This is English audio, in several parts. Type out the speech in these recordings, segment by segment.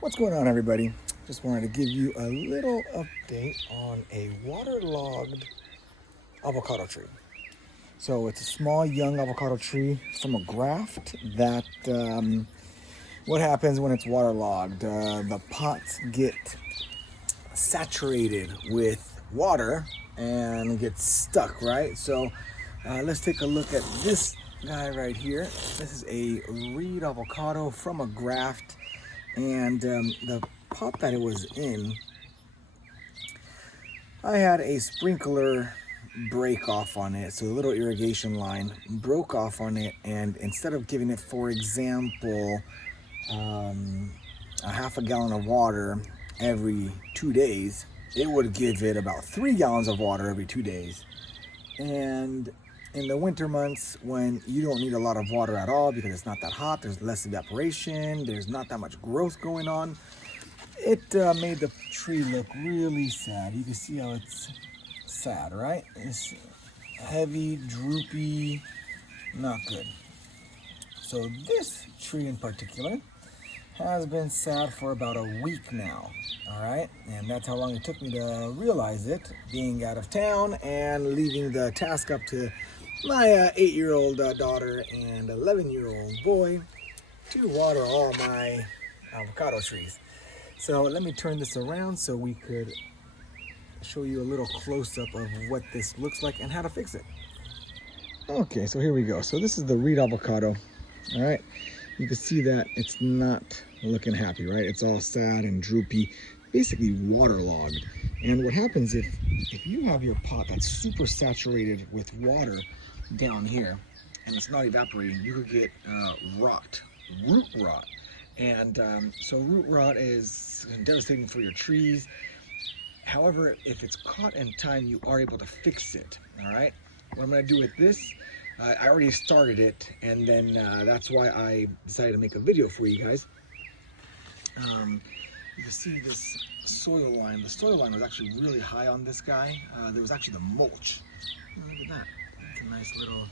What's going on, everybody? Just wanted to give you a little update on a waterlogged avocado tree. So it's a small young avocado tree from a graft that what happens when it's waterlogged? The pots get saturated with water and get stuck, right? So let's take a look at this guy right here. This is a reed avocado from a graft, and the pot that it was in, I had a sprinkler break off on it. So the little irrigation line broke off on it, and instead of giving it, for example, a half a gallon of water every 2 days, it would give it about 3 gallons of water every 2 days. And in the winter months, when you don't need a lot of water at all because it's not that hot, there's less evaporation, there's not that much growth going on, it made the tree look really sad. You can see how it's sad, right? It's heavy, droopy, not good. So this tree in particular has been sad for about a week now, all right? And that's how long it took me to realize it, being out of town and leaving the task up to my 8-year-old daughter and 11-year-old boy to water all my avocado trees. So let me turn this around so we could show you a little close-up of what this looks like and how to fix it. Okay, so here we go. So this is the reed avocado, all right? You can see that it's not looking happy, right? It's all sad and droopy, basically waterlogged. And what happens if you have your pot that's super saturated with water down here and it's not evaporating, you could get root rot. And so root rot is devastating for your trees. However, if it's caught in time, you are able to fix it, all right? What I'm gonna do with this, I already started it, and then that's why I decided to make a video for you guys. You can see this soil line. The soil line was actually really high on this guy. There was actually the mulch. Look at that. That's a nice little,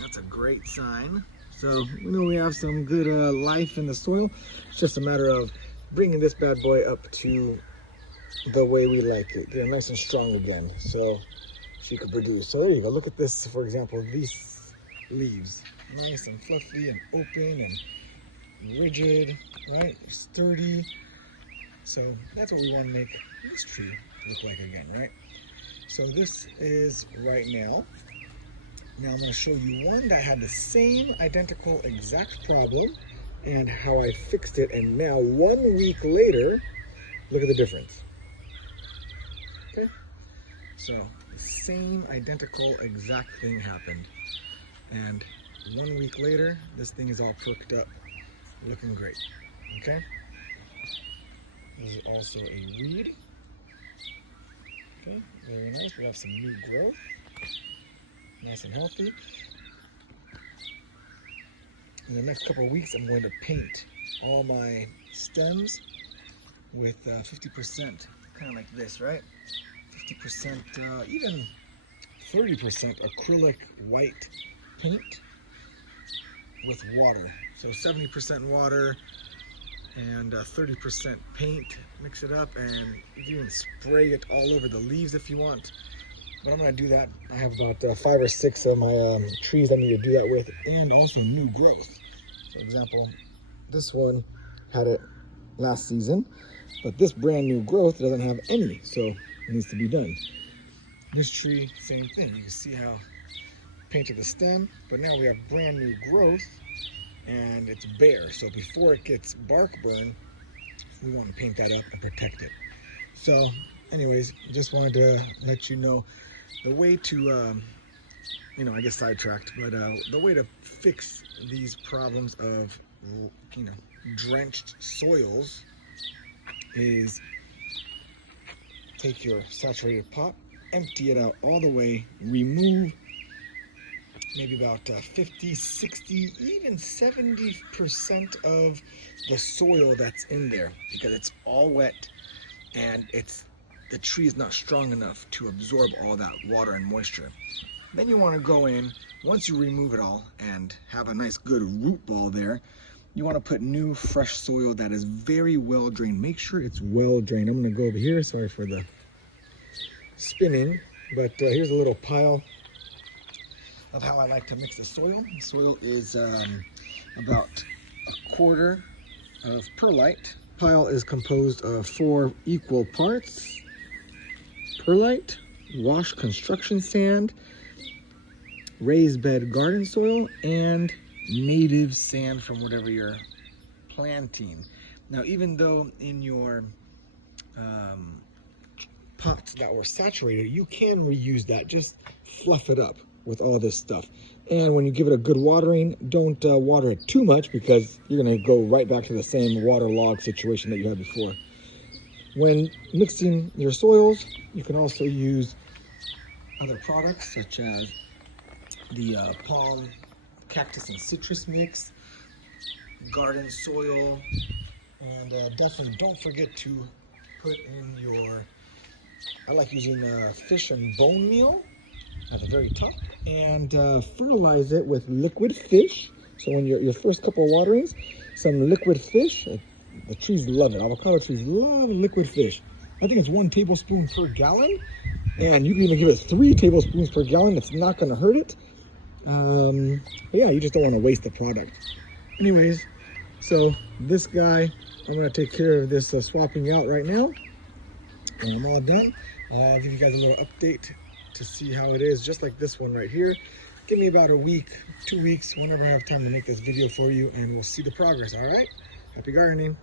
that's a great sign. So we know we have some good life in the soil. It's just a matter of bringing this bad boy up to the way we like it. They're nice and strong again, so she could produce. So there you go. Look at this, for example, these leaves. Nice and fluffy and open and rigid, right? Sturdy. So that's what we want to make this tree look like again, right? So this is right now. Now I'm going to show you one that had the same identical exact problem and how I fixed it. And now 1 week later, look at the difference. Okay, so the same identical exact thing happened. And 1 week later, this thing is all perked up, looking great. Okay, this is also a weed. Okay, very nice. We have some new growth. Nice and healthy. In the next couple of weeks, I'm going to paint all my stems with 50%, kind of like this, right? 50%, even 30% acrylic white paint with water. So 70% water and 30% paint. Mix it up, and you can even spray it all over the leaves if you want. But I'm going to do that. I have about 5 or 6 of my trees I need to do that with, and also new growth. For example, this one had it last season, but this brand new growth doesn't have any, so it needs to be done. This tree, same thing. You can see how I painted the stem, but now we have brand new growth, and it's bare. So before it gets bark burn, we want to paint that up and protect it. So anyways, just wanted to let you know the way to, I get sidetracked, but the way to fix these problems of, drenched soils is take your saturated pot, empty it out all the way, remove maybe about 50, 60, even 70% of the soil that's in there, because it's all wet and the tree is not strong enough to absorb all that water and moisture. Then you want to go in, once you remove it all and have a nice good root ball there, you want to put new, fresh soil that is very well drained. Make sure it's well drained. I'm going to go over here. Sorry for the spinning, but here's a little pile of how I like to mix the soil. The soil is about a quarter of perlite. Pile is composed of 4 equal parts perlite, washed construction sand, raised bed garden soil, and native sand from whatever you're planting. Now, even though in your pots that were saturated, you can reuse that. Just fluff it up with all this stuff. And when you give it a good watering, don't water it too much, because you're going to go right back to the same waterlogged situation that you had before. When mixing your soils, you can also use other products such as the palm, cactus, and citrus mix, garden soil, and definitely don't forget to put in your, I like using fish and bone meal at the very top, and fertilize it with liquid fish. So when your first couple of waterings, some liquid fish. The trees love it. Avocado trees love liquid fish. I think it's 1 tablespoon per gallon, and you can even give it 3 tablespoons per gallon. It's not going to hurt it. But yeah, you just don't want to waste the product. Anyways, so this guy, I'm going to take care of this swapping out right now, and I'm all done. I'll give you guys a little update to see how it is, just like this one right here. Give me about a week, 2 weeks, whenever I have time to make this video for you, and we'll see the progress. All right, happy gardening.